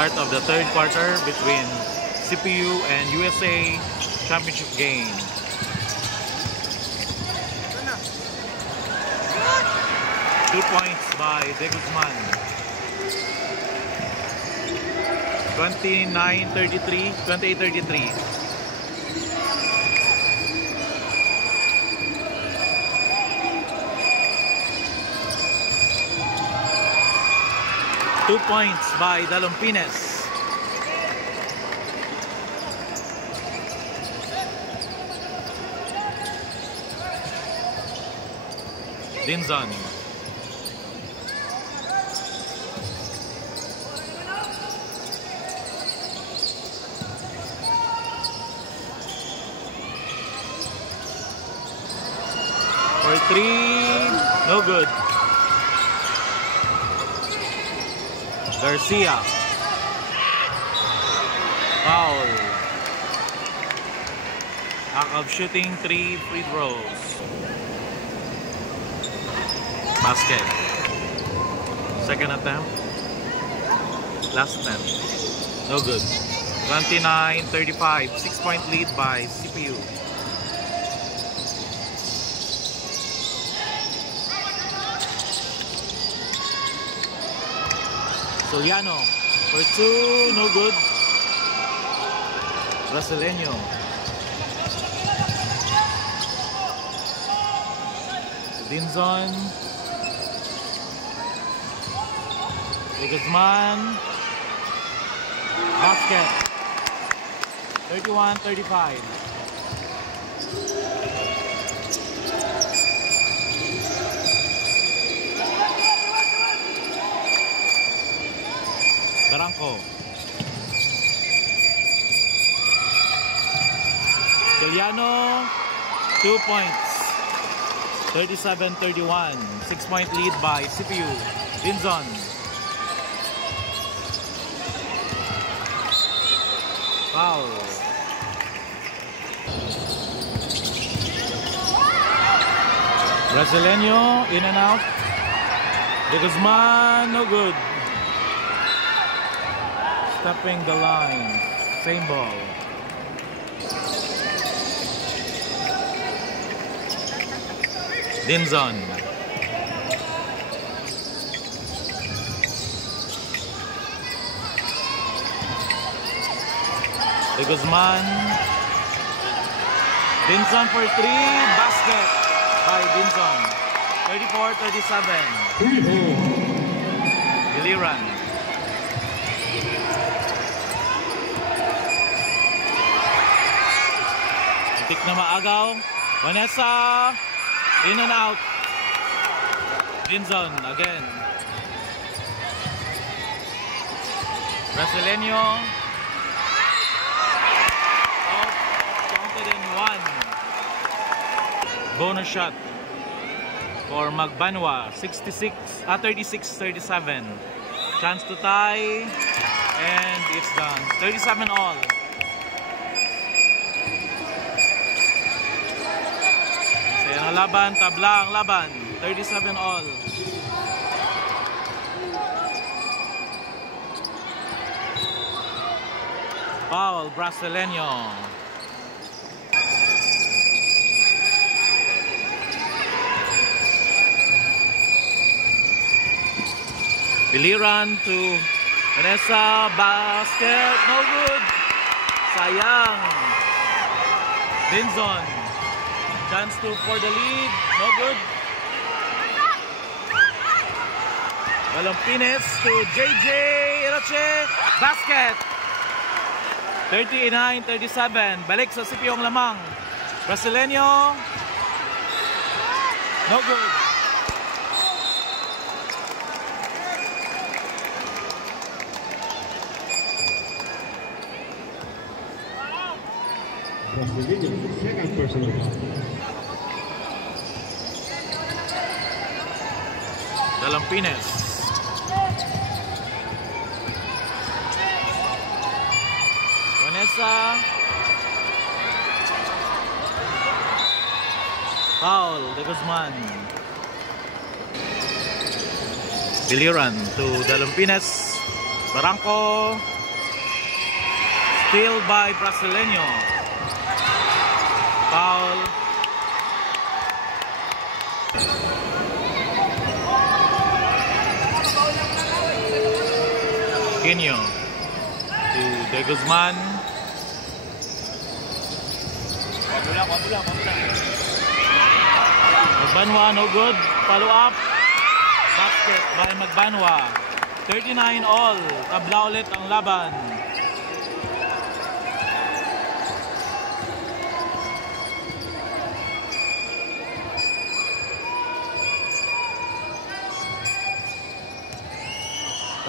Start of the third quarter between CPU and USA championship game. Two points by De Guzman. 29-33, 28-33. Two points by Dalumpines. Dinzon. For three, no good. Garcia. Foul. Lack of shooting, 3 free throws. Basket. Second attempt. Last attempt. No good. 29-35. 6-point lead by CPU. Soriano for two, no good. Brasileño. Dinzon. De Guzman. Basket. 31-35. Barangco. Soriano, 2 points. 37-31. 6-point lead by CPU. Dinzon. Foul. Brasileño, in and out. De Guzman, no good. Stepping the line. Same ball. Dinzon. De Guzman. Dinzon for three. Basket by Dinzon. 34-37. Giliran. Pick na maagaw. Vanessa. In and out. Dinzon again. Brasileño. Oh, counted in one. Bonus shot for Magbanwa. 36-37. Chance to tie. And it's done. 37 all. Ang laban, tabla ang laban. 37 all. Foul, Brasileño. Biliran to Vanessa. Basket, no good. Sayang. Dinzon. Chance for the lead, no good. Dalumpines to JJ Roche, basket. 39-37, balik sa CPU ang lamang. Brasileño, no good. Brasileño, second personal foul. Dalumpines. Vanessa. Foul, De Guzman. Biliran to Dalumpines. Barangco. Steal by Brasileño. Foul. Quinio to De Guzman. Magbanwa, no good. Follow up. Basket by Magbanwa. 39 all. Tabla ulit ang laban.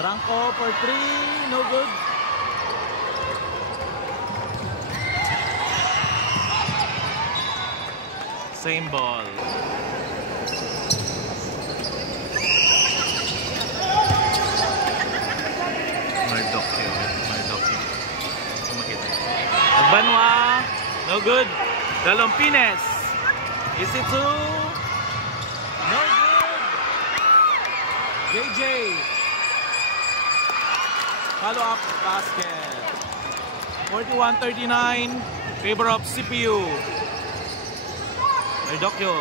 Barangco for 3, no good. Same ball. Mardocchio. Banwa, no good. Dalompines. Is it two? No good. JJ. Follow up basket. 41-39. Favor of CPU. Mardocchio.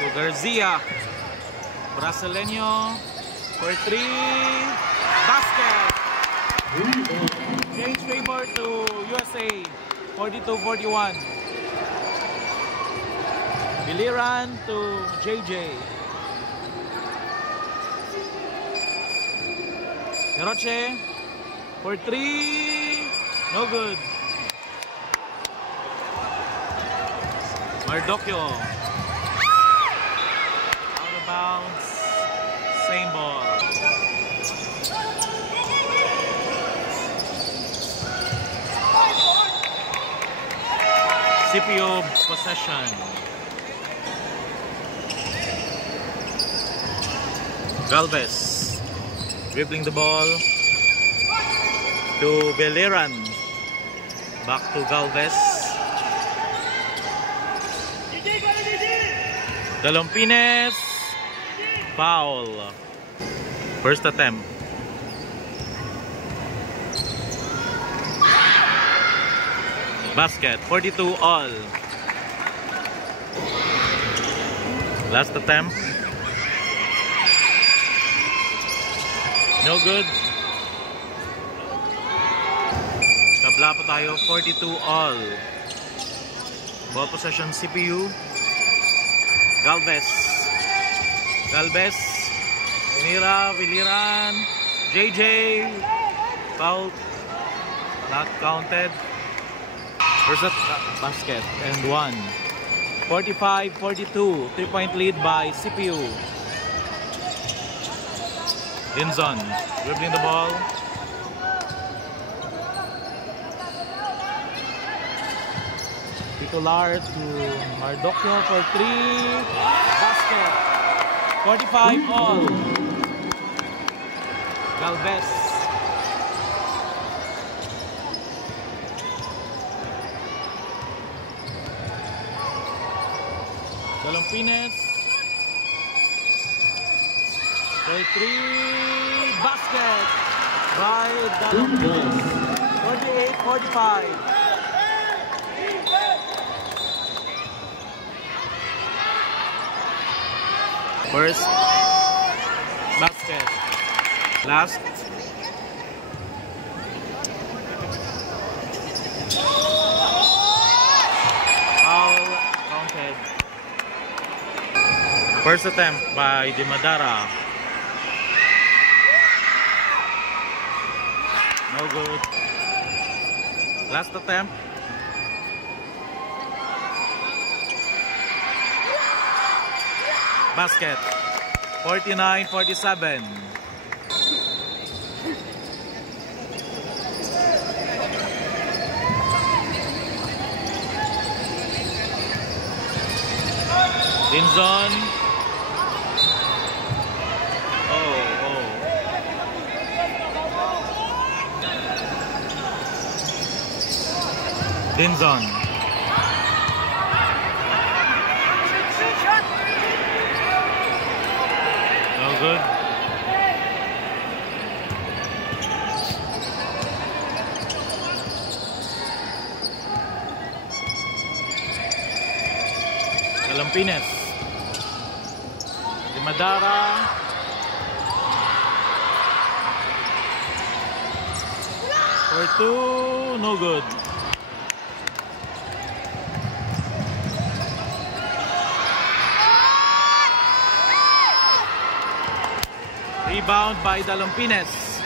To Garcia. Brasileño. For 3. Basket. Change favor to USA. 42-41. Biliran to JJ. Roche for 3. No good. Mardocchio. Out of bounds. Same ball. CPU possession. Galvez dribbling the ball to Biliran. Back to Galvez. Dalompines. Foul. First attempt. Basket. 42 all. Last attempt. No good. Tabla pa tayo. 42 all. Ball possession CPU. Galvez. Biliran. JJ. Foul. Not counted. First basket and 1. 45-42. 3-point lead by CPU. Dinzon dribbling the ball. Picolar to Mardocchio for 3. Basket. 45 all. Galvez. Dalompines. For 3. Basket by Dalompines. 48-45. First basket. Last. Foul counted. First attempt by Di Madara. No good. Last attempt. Basket. 49-47. Dinzon. Dinzon. No good. Dalumpines. Madara. For 2, no good. Rebound by Dalumpines.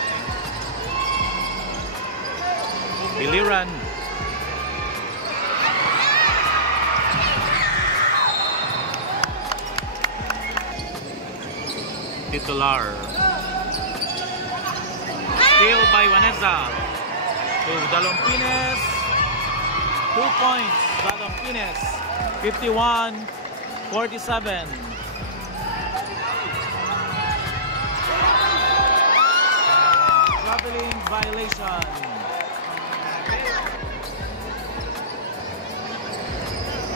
Biliran. Titular. Steal by Vanessa to Dalumpines. 2 points. Dalumpines 51-47. Traveling violation.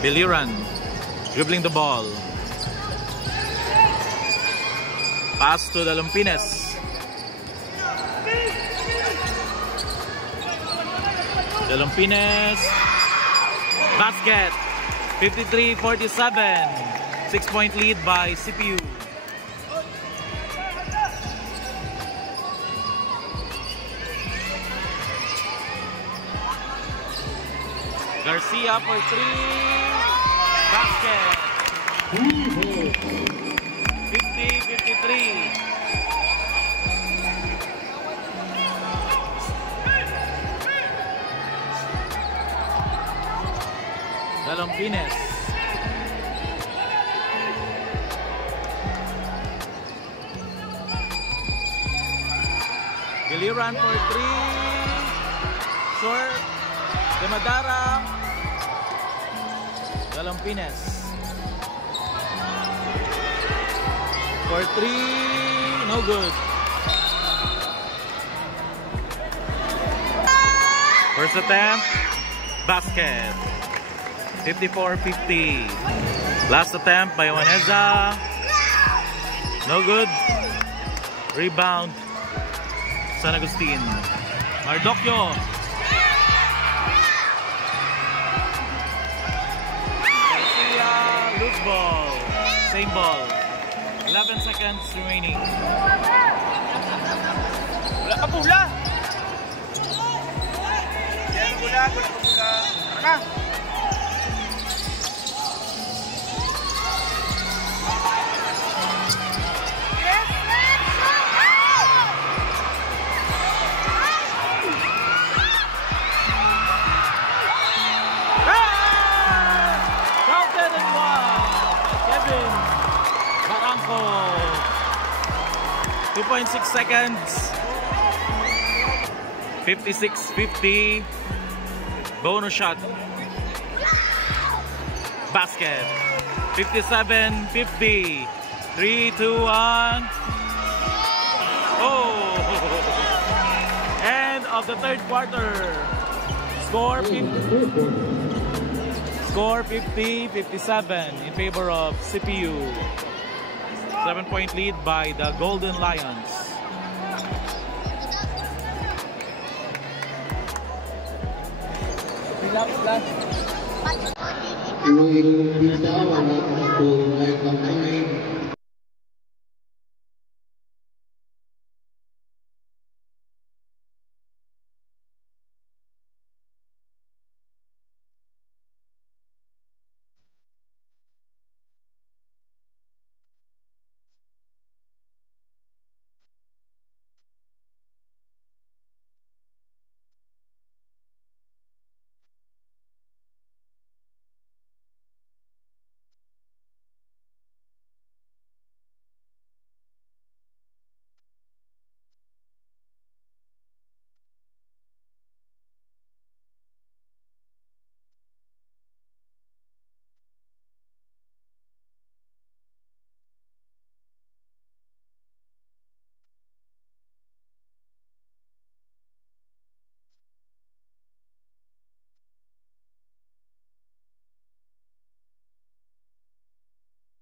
Biliran dribbling the ball. Pass to Dalumpines. Dalumpines. Basket. 53-47. 6-point lead by CPU. Garcia for 3. Basket. 50-53. Dalumpines. Biliran for 3. Short. De Madara. Dalumpines. For 3. No good. First attempt. Basket. 54-50. Last attempt by Vanessa. No good. Rebound. San Agustin. Mardocchio. Garcia. Loose ball. Same ball. 11 seconds remaining. Wala ka pula! Yan, wala ka pula. Tara! Counted and one. Kevin Barranco. 2.6 seconds. 56-50. Bonus shot. Basket. 57-50. 3, 2, 1. Oh! End of the third quarter. Score 50-57 in favor of CPU. 7-point lead by the Golden Lions. Inuing bisa wala kung